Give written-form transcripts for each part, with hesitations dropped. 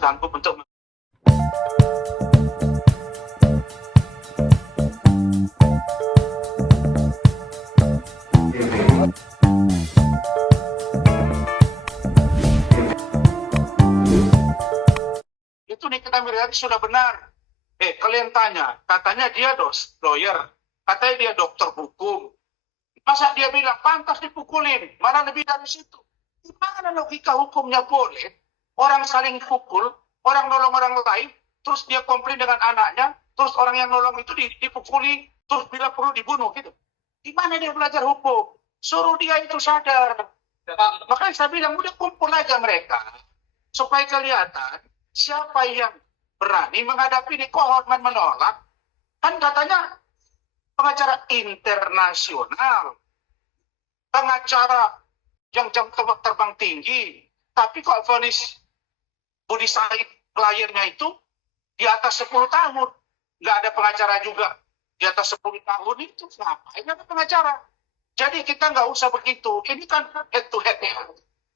sanggup untuk itu Nikita Mirzani sudah benar. Kalian tanya, katanya dia lawyer, katanya dia dokter hukum. Masa dia bilang pantas dipukulin? Mana lebih dari situ? Gimana logika hukumnya boleh orang saling pukul, orang nolong orang lain, terus dia komplain dengan anaknya, terus orang yang nolong itu dipukuli, terus bila perlu dibunuh gitu. Gimana dia belajar hukum? Suruh dia itu sadar. Makanya saya bilang udah kumpul aja mereka supaya kelihatan siapa yang berani menghadapi di kehormatan menolak. Kan katanya pengacara internasional, pengacara yang jam terbang tinggi, tapi kok vonis Budi Said kliennya itu di atas 10 tahun, nggak ada pengacara juga di atas 10 tahun itu, ngapain ada pengacara? Jadi kita nggak usah begitu, ini kan head to head ya,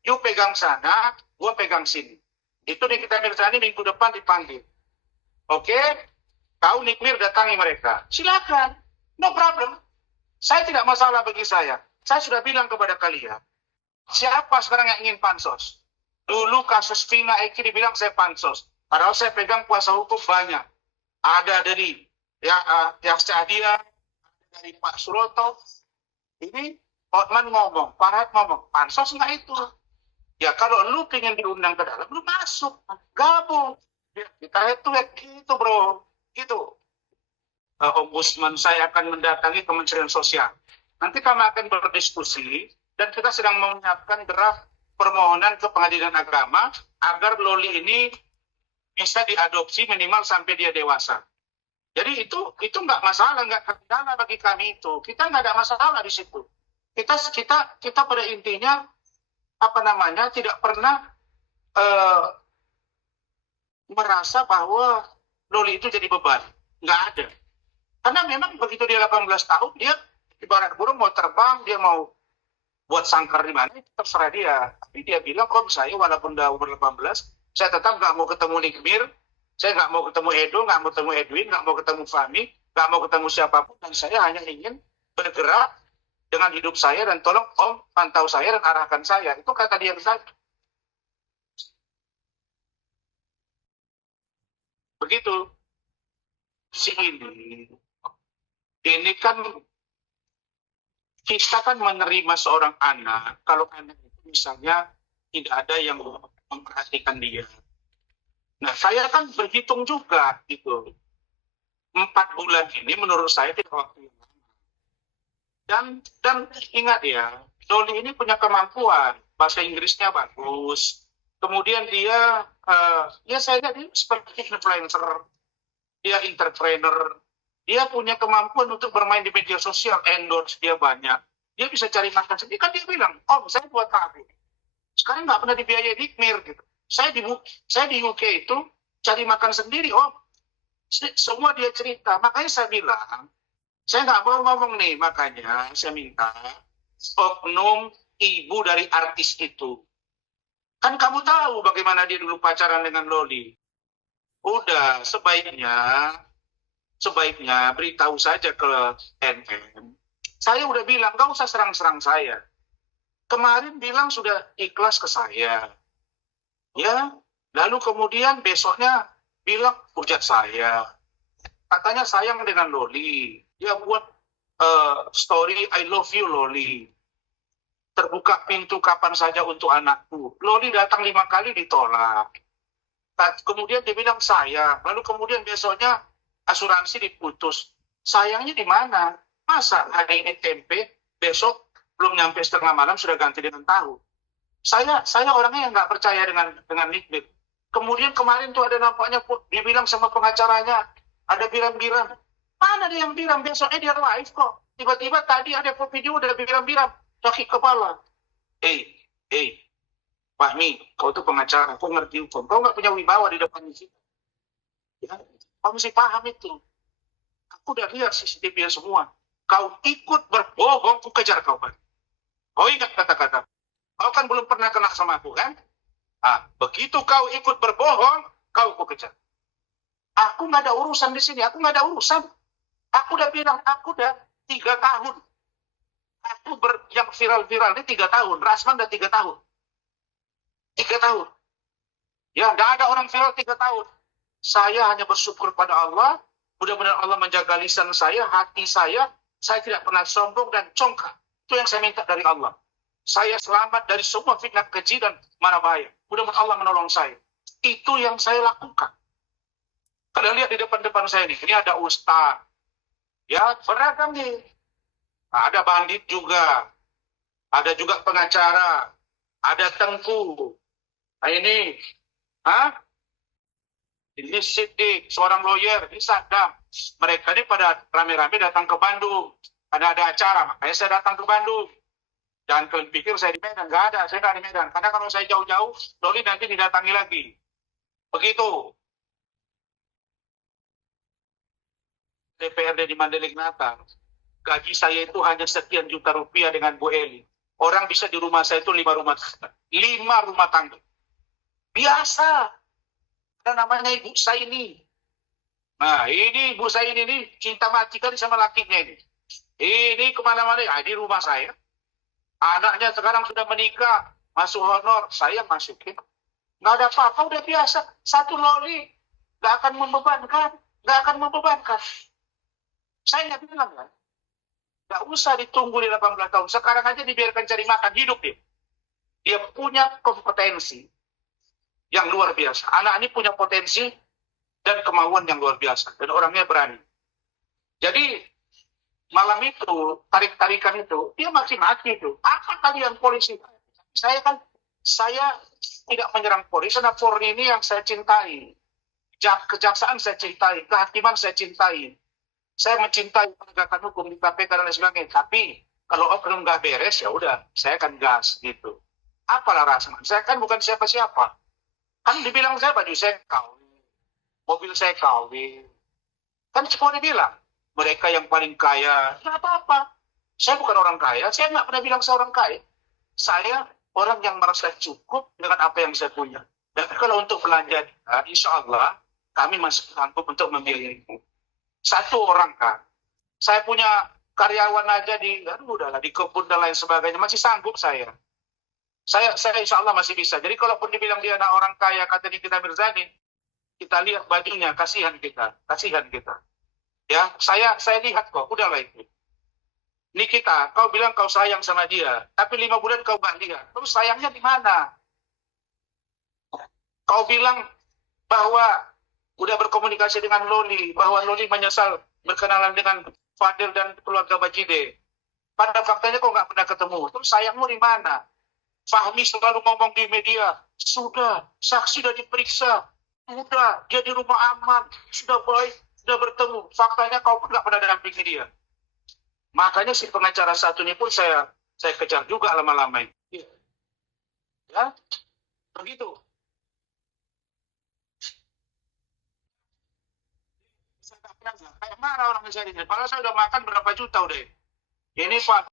you pegang sana, gua pegang sini. Itu Nikita Mirzani minggu depan dipanggil. Oke, kau Nikmir datangi mereka, silakan, no problem. Saya tidak masalah bagi saya. Saya sudah bilang kepada kalian, siapa sekarang yang ingin pansos? Dulu kasus Vina Eki dibilang saya pansos, padahal saya pegang kuasa hukum banyak. Ada dari Syadia, dari Pak Suroto. Ini Hotman ngomong, Farhad ngomong, pansos nggak itu? Ya kalau lu pengen diundang ke dalam, lu masuk, gabung. Kita itu gitu bro, gitu. Ombudsman saya akan mendatangi Kementerian Sosial. Nanti kami akan berdiskusi dan kita sedang menyiapkan draft permohonan ke Pengadilan Agama agar Loli ini bisa diadopsi minimal sampai dia dewasa. Jadi itu nggak masalah, nggak kendala bagi kami itu. Kita nggak ada masalah di situ. Kita pada intinya tidak pernah merasa bahwa Loli itu jadi beban. Nggak ada. Karena memang begitu dia 18 tahun, dia ibarat burung mau terbang, dia mau buat sangkar di mana, itu terserah dia. Tapi dia bilang, kok saya walaupun udah umur 18, saya tetap nggak mau ketemu Nikmir, saya nggak mau ketemu Edo, nggak mau ketemu Edwin, nggak mau ketemu Fahmi, nggak mau ketemu siapapun, dan saya hanya ingin bergerak dengan hidup saya, dan tolong Om pantau saya dan arahkan saya. Itu kata dia tadi. Begitu. Ini kan kita kan menerima seorang anak, kalau anak itu misalnya tidak ada yang memperhatikan dia. Nah, saya kan berhitung juga gitu. 4 bulan ini menurut saya tidak waktu yang lama. Dan ingat ya, Loli ini punya kemampuan, bahasa Inggrisnya bagus. Kemudian dia, saya lihat dia seperti influencer, dia entrepreneur, dia punya kemampuan untuk bermain di media sosial, endorse dia banyak. Dia bisa cari makan sendiri. Kan dia bilang, Om, saya buat kafe. Sekarang nggak pernah dibiayai Nikmir gitu. Saya di UK itu cari makan sendiri, Om. Semua dia cerita. Makanya saya bilang, saya nggak mau ngomong nih, makanya saya minta oknum ibu dari artis itu. Kan kamu tahu bagaimana dia dulu pacaran dengan Loli. Udah, sebaiknya beritahu saja ke NM. Saya udah bilang, gak usah serang-serang saya. Kemarin bilang sudah ikhlas ke saya. Ya, lalu kemudian besoknya bilang hujat saya. Katanya sayang dengan Loli. Dia buat story I love you Loli. Terbuka pintu kapan saja untuk anakku. Loli datang 5 kali ditolak. Kemudian dia bilang sayang. Lalu kemudian besoknya asuransi diputus. Sayangnya di mana? Masa hari ini tempe, besok belum nyampe setengah malam sudah ganti dengan tahu. Saya orangnya yang nggak percaya dengan Nikmir. Kemudian kemarin tuh ada nampaknya dia bilang sama pengacaranya, ada biram-biram. Mana dia yang biram? Besoknya dia live kok. Tiba-tiba tadi ada video udah biram-biram. Sakit kepala. Fahmi, kau tuh pengacara, kau ngerti hukum. Kau nggak punya wibawa di depan kita. Ya, kau mesti paham itu. Aku udah lihat CCTV semua. Kau ikut berbohong, aku kejar kau. Kau ingat kata-kata. Kau kan belum pernah kena sama aku kan? Begitu kau ikut berbohong, kau ku kejar. Aku nggak ada urusan di sini, aku nggak ada urusan. Aku udah bilang, aku udah 3 tahun. Yang viral-viral ini 3 tahun. Rasman udah 3 tahun. 3 tahun. Ya, nggak ada orang viral 3 tahun. Saya hanya bersyukur pada Allah. Mudah-mudahan Allah menjaga lisan saya, hati saya. Saya tidak pernah sombong dan congkak. Itu yang saya minta dari Allah. Saya selamat dari semua fitnah keji dan mara bahaya. Mudah-mudahan Allah menolong saya. Itu yang saya lakukan. Kalian lihat di depan-depan saya ini ada ustaz. Ya, beragam nih. Ada bandit juga. Ada juga pengacara. Ada tengku. Nah ini. Ini Siddiq, seorang lawyer. Ini Saddam. Mereka ini pada rame-rame datang ke Bandung. Karena ada acara. Makanya saya datang ke Bandung. Jangan kalian pikir saya di Medan. Nggak ada. Saya nggak di Medan. Karena kalau saya jauh-jauh, Loli nanti didatangi lagi. Begitu. DPRD di Mandailing Natal. Gaji saya itu hanya sekian juta rupiah dengan Bu Eli. Orang bisa di rumah saya itu 5 rumah tangga. 5 rumah tangga. Biasa. Ada namanya Ibu Saini. Nah, ini Ibu Saini ini cinta mati kali sama lakinya ini. Ini kemana-mana. Ini rumah saya. Anaknya sekarang sudah menikah. Masuk honor. Saya masukin. Nggak ada apa-apa. Udah biasa. Satu loli. Nggak akan membebankan. Nggak akan membebankan. Saya nggak bilang kan. Nggak usah ditunggu di 18 tahun. Sekarang aja dibiarkan cari makan. Hidup dia. Dia punya kompetensi yang luar biasa. Anak ini punya potensi dan kemauan yang luar biasa. Dan orangnya berani. Jadi, malam itu, tarik-tarikan itu, dia maki-maki itu. Apa kalian polisi? Saya tidak menyerang polisi. Karena Polri ini yang saya cintai. Kejaksaan saya cintai. Kehakiman saya cintai. Saya mencintai penegakan hukum di KPK dan lain sebagainya. Tapi kalau oknum nggak beres, ya udah, saya akan gas gitu. Apalah Rasman? Saya kan bukan siapa-siapa. Kan dibilang saya baju saya kawin, mobil saya kawin. Kan semua dibilang, mereka yang paling kaya, nggak apa-apa. Saya bukan orang kaya, saya nggak pernah bilang saya orang kaya. Saya orang yang merasa cukup dengan apa yang saya punya. Dan kalau untuk belanja, insya Allah kami masih sanggup untuk membiayainya. Satu orang kan, saya punya karyawan aja di kebun dan lain sebagainya, masih sanggup saya. Saya insya Allah masih bisa. Jadi kalaupun dibilang dia anak orang kaya, kata Nikita Mirzani, kita lihat bajunya, kasihan kita. Ya, saya lihat kok, udahlah itu. Nikita, kau bilang kau sayang sama dia, tapi 5 bulan kau gak lihat. Terus sayangnya di mana? Kau bilang bahwa udah berkomunikasi dengan Loli, bahwa Loli menyesal berkenalan dengan Fadil dan keluarga Bajide. Pada faktanya kok nggak pernah ketemu. Terus sayangmu di mana? Fahmi selalu ngomong di media, sudah, saksi sudah diperiksa, udah, dia di rumah aman, sudah baik, sudah bertemu. Faktanya kau pun nggak pernah dampingi dia. Makanya si pengacara satu ini pun saya kejar juga lama-lama. Ya, begitu. Kayak marah orang saya ini. Padahal saya udah makan berapa juta udah. Ini Pak